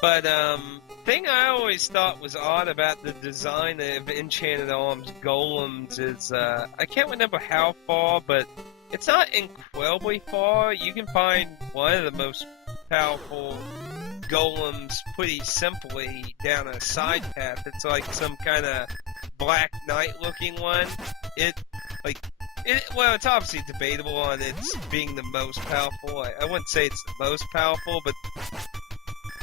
But thing I always thought was odd about the design of Enchanted Arms golems is I can't remember how far, but it's not incredibly far. You can find one of the most powerful golems pretty simply down a side path. It's like some kind of Black Knight looking one. Well, it's obviously debatable on its being the most powerful. I wouldn't say it's the most powerful, but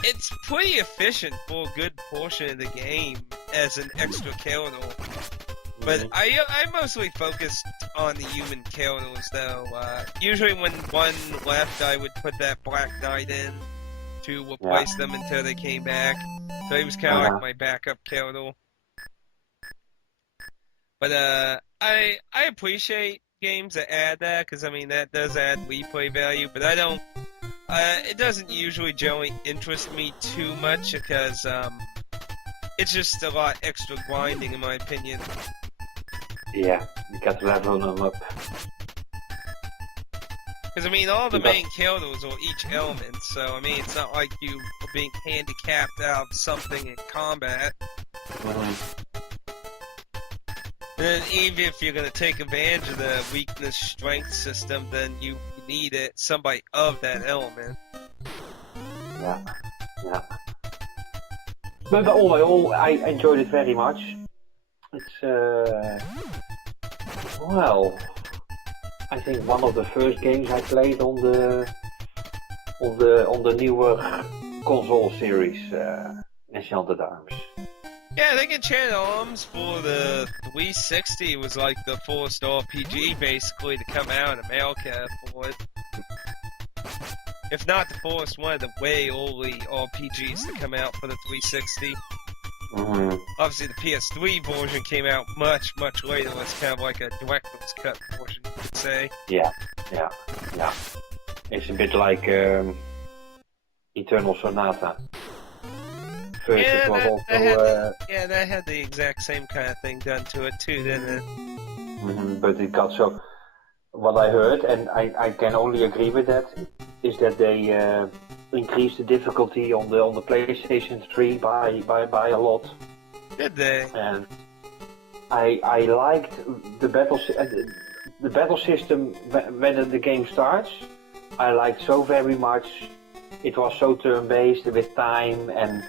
it's pretty efficient for a good portion of the game as an extra character. But I mostly focused on the human characters, though. Usually when one left, I would put that Black Knight in to replace them until they came back. So he was kind of like my backup character. But I appreciate games that add that, because I mean that does add replay value. But I don't. It doesn't usually generally interest me too much because it's just a lot extra grinding in my opinion. Yeah, you got to level them up. Because I mean, all the main characters are each element, so I mean, it's not like you are being handicapped out of something in combat. And then even if you're going to take advantage of the weakness strength system, then you need somebody of that element. Yeah. But all in all, I enjoyed it very much. It's well, I think one of the first games I played on the newer console series, Enchanted Arms. Yeah, I think Enchanted Arms for the 360 was like the first RPG basically to come out in America for it. If not the first, one of the way early RPGs to come out for the 360. Obviously the PS3 version came out much, much later. It's kind of like a director's cut version, you could say. Yeah. It's a bit like Eternal Sonata. First it was also... that had the exact same kind of thing done to it too, didn't it? But it got so... What I heard, and I can only agree with that, is that they increased the difficulty on the PlayStation 3 by a lot. Did they? And I liked the battle system when the game starts. I liked so very much. It was so turn-based with time, and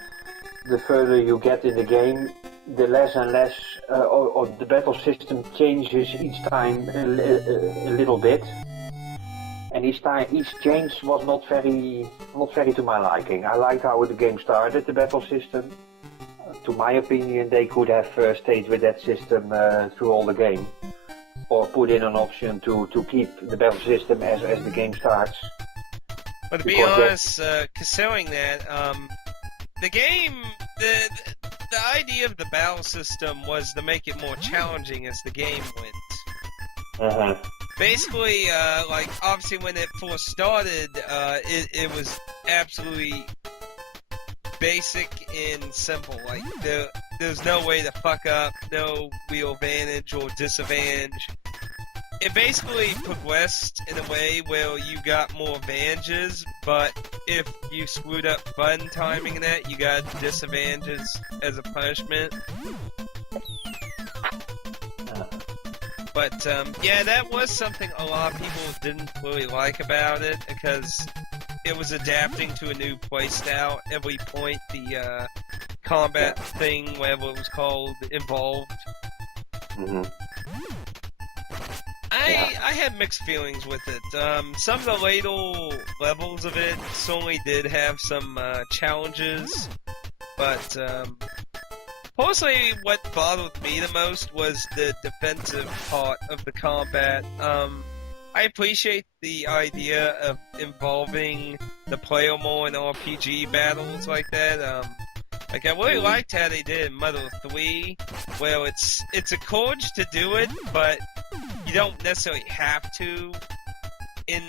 the further you get in the game, the less and less or the battle system changes each time a little bit. And each change was not very to my liking. I liked how the game started, the battle system. To my opinion, they could have stayed with that system through all the game, or put in an option to keep the battle system as the game starts. But to be honest, considering that, the game, the idea of the battle system was to make it more challenging as the game went. Basically, like, obviously when it first started, it was absolutely basic and simple. Like, there's no way to fuck up, no real advantage or disadvantage. It basically progressed in a way where you got more advantages, but if you screwed up button timing and that, you got disadvantages as a punishment. But, yeah, that was something a lot of people didn't really like about it, because it was adapting to a new playstyle. Every point the combat thing, whatever it was called, involved. I had mixed feelings with it. Some of the later levels of it certainly did have some challenges, but personally what bothered me the most was the defensive part of the combat. I appreciate the idea of involving the player more in RPG battles like that. Like, I really liked how they did in Mother 3, where it's encouraged to do it, but you don't necessarily have to. In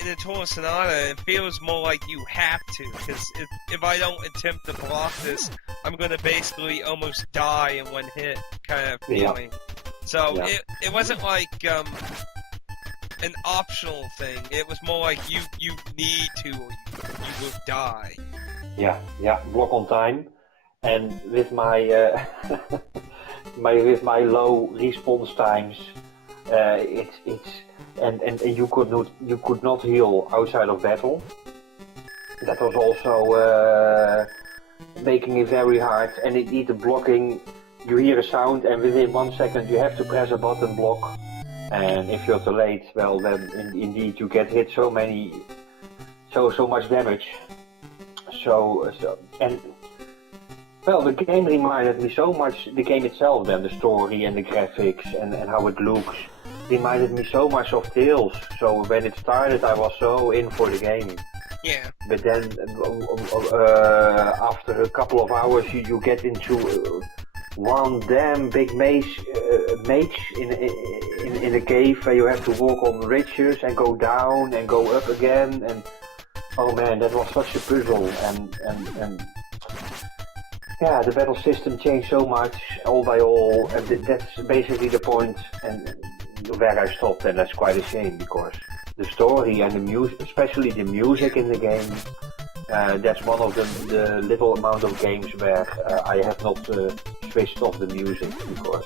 Eternal Sonata, it feels more like you have to, because if I don't attempt to block this, I'm going to basically almost die in one hit kind of feeling. So it wasn't like an optional thing. It was more like you need to, or you will die. yeah, block on time, and with my with my low response times, it's and you could not heal outside of battle. That was also making it very hard, and it needed blocking. You hear a sound, and within 1 second you have to press a button block. And if you're too late, well, then indeed you get hit so much damage. And well, the game reminded me so much. The game itself, then the story and the graphics and how it looks, reminded me so much of Tales. So when it started, I was so in for the game. Yeah. But then after a couple of hours, you get into one damn big mage in a cave where you have to walk on ridges and go down and go up again, and oh man, that was such a puzzle, and yeah, the battle system changed so much all by all, and that's basically the point, and where I stopped, and that's quite a shame, because the story and the music, especially the music in the game, that's one of the little amount of games where I have not switched off the music, because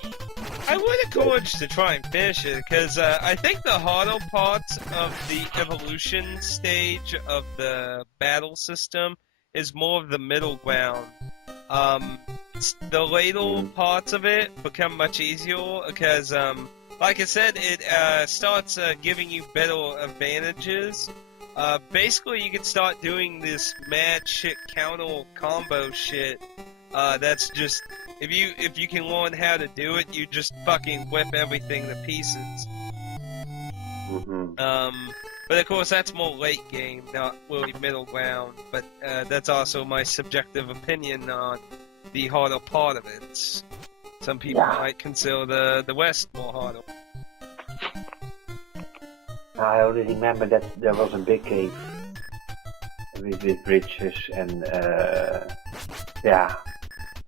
I would encourage to try and finish it, because I think the harder parts of the evolution stage of the battle system is more of the middle ground. The later parts of it become much easier, because like I said, it starts giving you better advantages. Basically, you can start doing this mad shit counter combo shit. That's just if you can learn how to do it, you just fucking whip everything to pieces. But of course, that's more late game, not really middle ground. But that's also my subjective opinion on the harder part of it. Some people might consider the West more harder. I only remember that there was a big cave with bridges and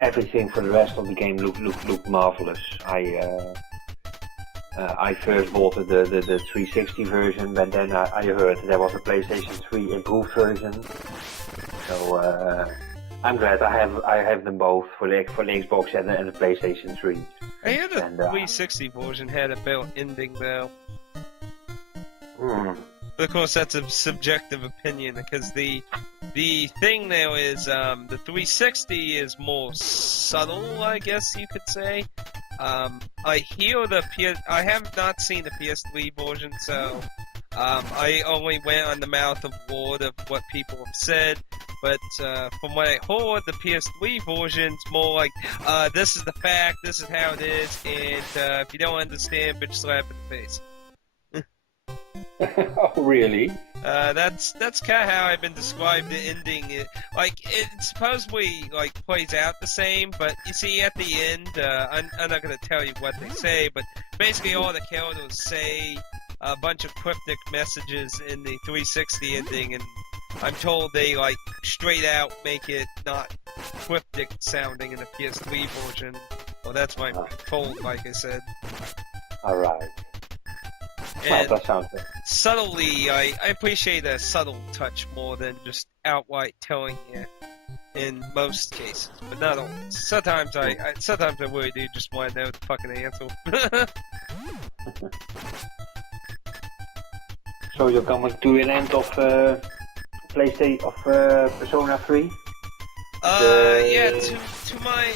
everything for the rest of the game looked marvelous. I first bought the 360 version, but then I heard there was a PlayStation 3 improved version. So I'm glad I have them both for the Xbox and the PlayStation 3. I hear the 360 version had a better ending though. But of course, that's a subjective opinion, because the thing there is the 360 is more subtle, I guess you could say. I hear I have not seen the PS3 version, so I only went on the mouth of word of what people have said. But from what I heard, the PS3 version's more like, this is the fact, this is how it is, and if you don't understand, bitch slap in the face. Oh, really? That's kind of how I've been described the ending. It supposedly plays out the same, but you see at the end, I'm not gonna tell you what they say, but basically all the characters say a bunch of cryptic messages in the 360 ending, and I'm told they straight out make it not cryptic sounding in the PS3 version. Well, that's my told, like I said. All right. And that sounds good. Subtly, I appreciate a subtle touch more than just outright telling you in most cases, but not always. Sometimes I really do just want to know the fucking answer. So you're coming to an end of PlayStation of Persona 3? Yeah. To my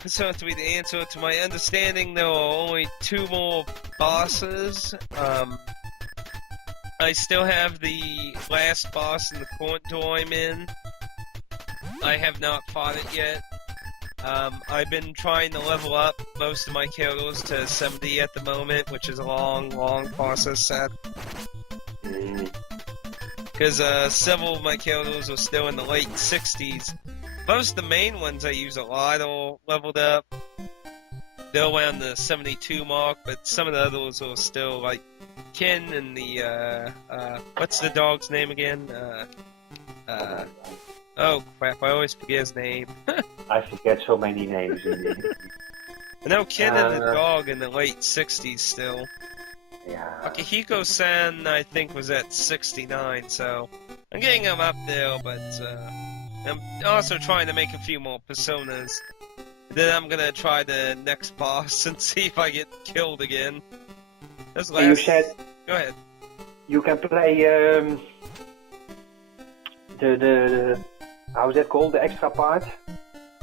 Persona 3, the answer, to my understanding, there are only 2 more bosses. I still have the last boss in the current door I'm in. I have not fought it yet. I've been trying to level up most of my characters to 70 at the moment, which is a long process, sad. Because several of my characters are still in the late 60s. Most of the main ones I use a lot are leveled up. They're around the 72 mark, but some of the others are still like Ken and the what's the dog's name again? Oh crap, I always forget his name. I forget so many names. I know Ken and the dog in the late 60s still. Yeah. Akihiko-san, I think, was at 69, so I'm getting him up there, but I'm also trying to make a few more personas. Then I'm gonna try the next boss and see if I get killed again. You said Go ahead. you can play the how's that called? The extra part.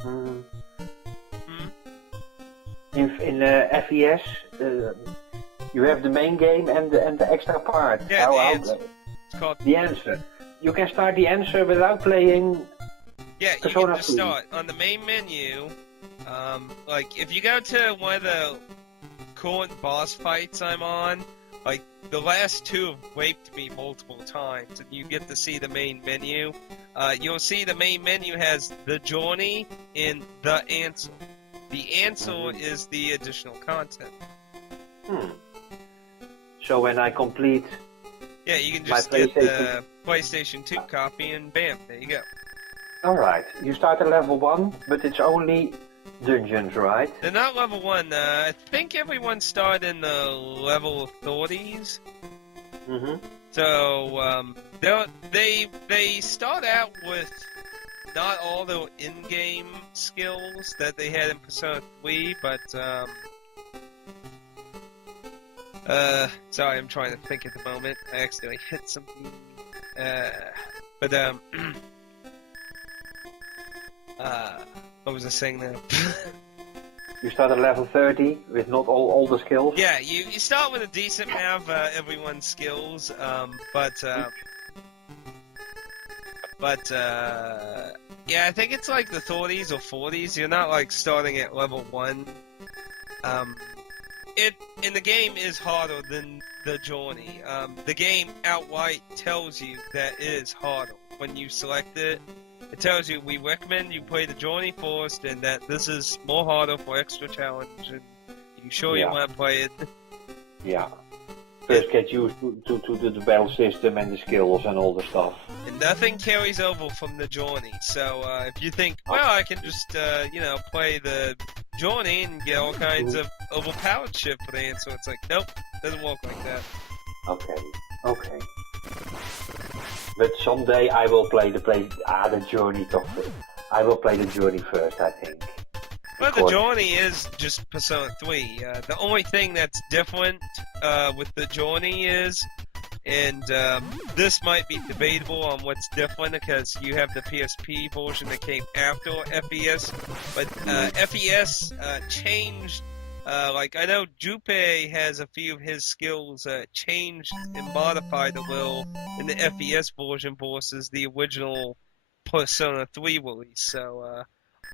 In FES, you have the main game and the extra part. Yeah, it's called The Answer. You can start The Answer without playing. Yeah, you Persona can just 3. start on the main menu. Like if you go to one of the current boss fights I'm on, like the last two have raped me multiple times, and you get to see the main menu. You'll see the main menu has the journey and the answer. The answer is the additional content. So when I complete, yeah, you can just get the PlayStation 2 copy, and bam, there you go. All right, you start at level 1, but it's only dungeons, right? They're not level 1. I think everyone started in the level 30s. So they start out with not all the in-game skills that they had in Persona 3, but sorry, I'm trying to think at the moment. I accidentally hit something. What was I saying now? You start at level 30 with not all the skills? Yeah, you start with a decent amount of everyone's skills, yeah, I think it's like the 30s or 40s. You're not like starting at level 1. In the game is harder than the journey. The game outright tells you that it is harder when you select it. It tells you we recommend you play the journey first, and that this is more harder for extra challenge. And you sure you want to play it? Yeah. First get used to the battle system and the skills and all the stuff. And nothing carries over from the journey. So if you think, well, I can just play the journey and get all kinds of overpowered shit for the answer, it's like, nope, doesn't work like that. Okay. But someday I will play the journey. I will play the journey first, I think. Well, the journey is just Persona 3. The only thing that's different with the journey is, and this might be debatable on what's different because you have the PSP version that came after FES, but FES changed. Like I know Junpei has a few of his skills changed and modified a little in the FES version versus the original Persona 3 release. So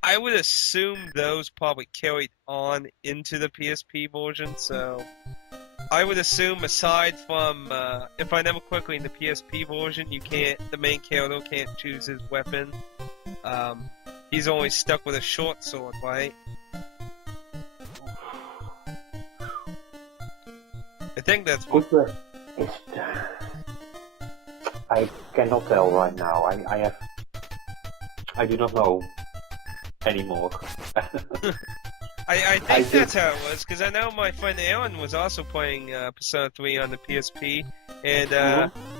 I would assume those probably carried on into the PSP version. So I would assume, aside from if I remember quickly, in the PSP version, the main character can't choose his weapon. He's only stuck with a short sword, right? I think that's what. I cannot tell right now. I do not know anymore. I think that's how it was, because I know my friend Aaron was also playing Persona 3 on the PSP, and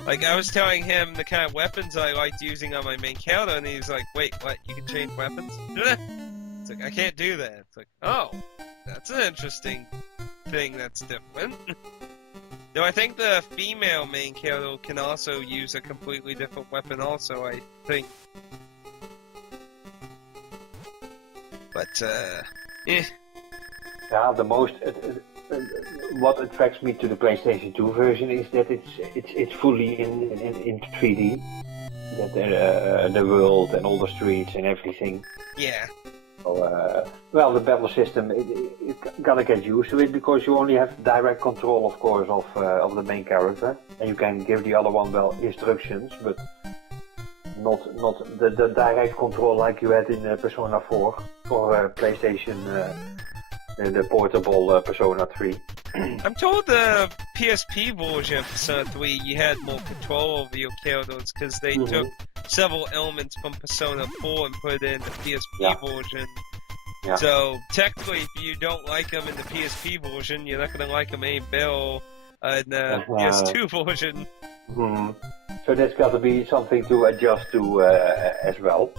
like I was telling him the kind of weapons I liked using on my main character, and he was like, "Wait, what? You can change weapons?" It's like, I can't do that. It's like, oh, that's an interesting thing that's different. Though I think the female main character can also use a completely different weapon also, I think. But, Yeah, the most... what attracts me to the PlayStation 2 version is that it's fully in 3D. That the world and all the streets and everything. Yeah. So, well, the battle system, you gotta get used to it because you only have direct control, of course, of the main character, and you can give the other one instructions, but not the direct control like you had in Persona 4 for PlayStation, the portable Persona 3. I'm told the PSP version of Persona 3 you had more control over your characters because they took several elements from Persona 4 and put it in the PSP version. Yeah. So technically, if you don't like them in the PSP version, you're not going to like them any better in the PS2 version. So that's got to be something to adjust to as well.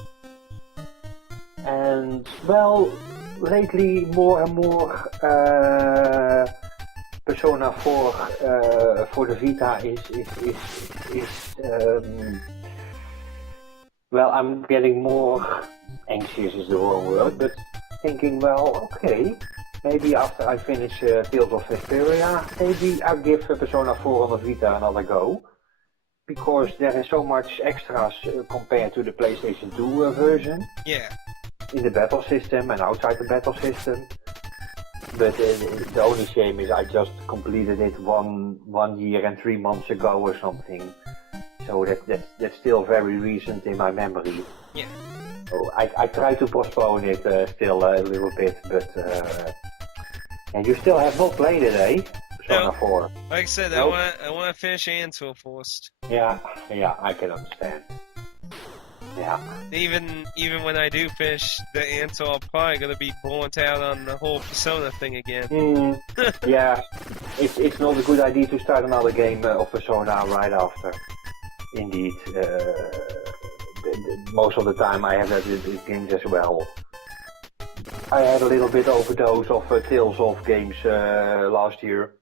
And well, lately more and more Persona 4 for the Vita is well, I'm getting more anxious is the wrong word, but thinking, well, okay, maybe after I finish Tales of Vesperia, maybe I'll give Persona 4 on the Vita another go. Because there is so much extras compared to the PlayStation 2 version. Yeah. In the battle system and outside the battle system. But the only shame is I just completed it one year and 3 months ago or something. So that's still very recent in my memory. Yeah. So I try to postpone it still a little bit, but and you still have not played it, eh? Persona 4. Like I said, Nope. I want to finish Anvil first. Yeah, I can understand. Yeah. Even when I do finish the Anvil, I'm probably gonna be burnt out on the whole Persona thing again. Yeah, it's not a good idea to start another game of Persona right after. Indeed, most of the time I have that with games as well. I had a little bit overdose of Tales of games last year.